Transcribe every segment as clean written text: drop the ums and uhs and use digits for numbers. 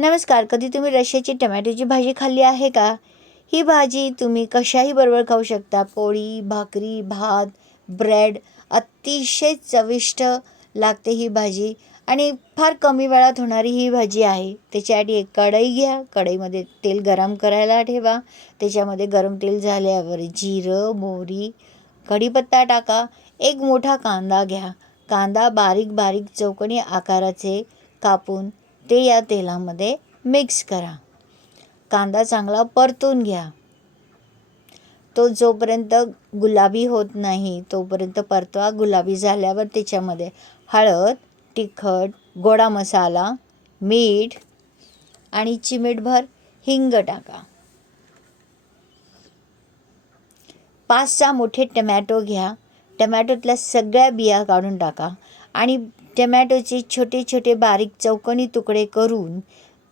नमस्कार. कधी तुम्ही रश्श्याची टमॅटोची भाजी खाल्ली आहे का? ही भाजी तुम्ही कशाही बरोबर खाऊ शकता. पोळी, भाकरी, भात, ब्रेड. अतिशय चविष्ट लागते ही भाजी आणि फार कमी वेळात होणारी ही भाजी आहे. त्याच्यासाठी एक कढई घ्या. कढईमध्ये तेल गरम करायला ठेवा. त्याच्यामध्ये गरम तेल झाल्यावर जिरं, मोहरी, कढीपत्ता टाका. एक मोठा कांदा घ्या. कांदा बारीक बारीक चौकोनी आकाराचे कापून ते या तेलामध्ये मिक्स करा. कांदा चांगला परतून घ्या. तो जोपर्यंत गुलाबी होत नाही तोपर्यंत परतवा. गुलाबी झाल्यावर त्याच्यामध्ये हळद, तिखट, गोडा मसाला, मीठ आणि चिमूटभर हिंग टाका. 5-6 मोठे टमॅटो घ्या. टमॅटोतल्या सगळ्या बिया काढून टाका आणि टमॅटोचे छोटे छोटे बारीक चौकोनी तुकडे करून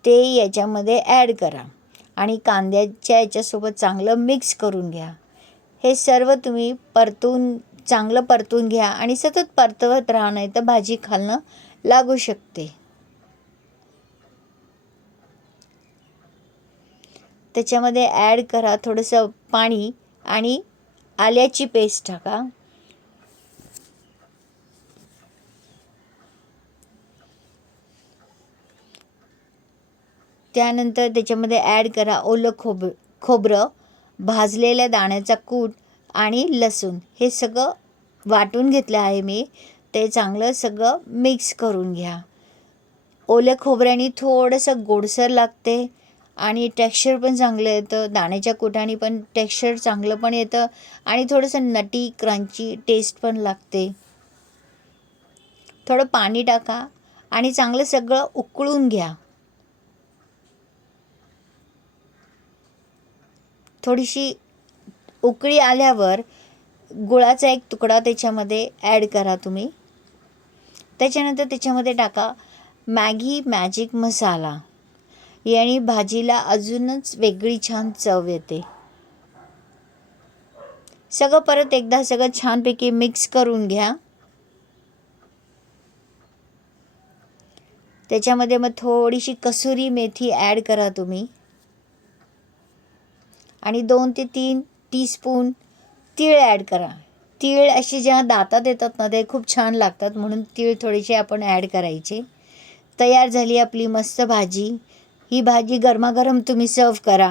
ते याच्यामध्ये ॲड करा आणि कांद्याच्या याच्यासोबत चांगलं मिक्स करून घ्या. हे सर्व तुम्ही चांगलं परतून घ्या आणि सतत परतवत राहा, नाही तर भाजी खालनं लागू शकते. त्याच्यामध्ये ॲड करा थोडंसं पाणी आणि आल्याची पेस्ट टाका. त्यानंतर त्याच्यामध्ये ॲड करा ओलं खोबरं, भाजलेल्या दाण्याचा कूट आणि लसूण. हे सगळं वाटून घेतलं आहे मी. ते चांगलं सगळं मिक्स करून घ्या. ओल्या खोबऱ्याने थोडंसं गोडसर लागते आणि टेक्स्चर पण चांगलं येतं. दाण्याच्या कुटाने पण टेक्स्चर चांगलं पण येतं आणि थोडंसं नटी क्रंची टेस्ट पण लागते. थोडं पाणी टाका आणि चांगलं सगळं उकळून घ्या. थोडीशी उकळी आल्यावर गुळाचा एक तुकडा त्याच्यामध्ये ॲड करा तुम्ही. त्याच्यानंतर त्याच्यामध्ये टाका मॅगी मॅजिक मसाला. याने भाजीला अजूनच वेगळी छान चव येते. सगळं परत एकदा सगळं छानपैकी मिक्स करून घ्या. त्याच्यामध्ये मग थोडीशी कसुरी मेथी ॲड करा तुम्ही आणि 2 ते 3 टीस्पून तीळ ॲड करा. तीळ अशी जेव्हा दातात येतात ना ते खूप छान लागतात, म्हणून तीळ थोडेसे आपण ॲड करायचे. तयार झाली आपली मस्त भाजी. ही भाजी गरमागरम तुम्ही सर्व करा.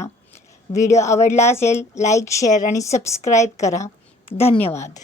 व्हिडिओ आवडला असेल लाईक, शेअर आणि सबस्क्राईब करा. धन्यवाद.